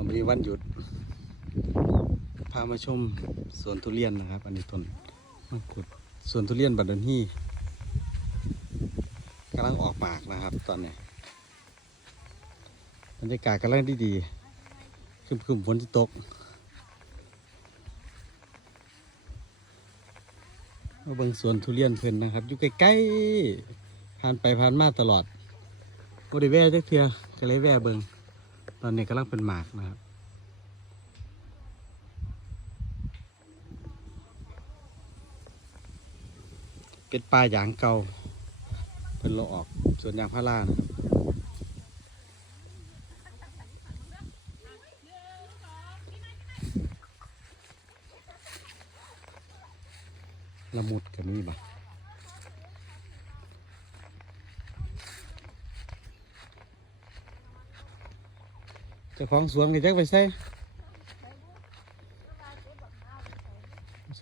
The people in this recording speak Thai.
เอามีวันหยุด พามาชมสวนทุเรียนนะครับ อันนี้ต้นมังคุดสวนทุเรียนบัดดอนฮี่กำลังออกหมากนะครับ ตอนนี้บรรยากาศกำลังดีๆคึมคึมๆฝนที่ตกมาเบิ่งสวนทุเรียนเพิ่นนะครับ อยู่ใกล้ๆผ่านไปผ่านมาตลอดบริเวณจักเทือก็เลยแวะเบิ่ง ตอนนี้กำลังเป็นหมากนะครับเป็นปลาหยางเก่าเป็นเราออกส่วนยางพารานะครับละมุดกันนี่บ่ จ้าของสวนก็จักไปใส่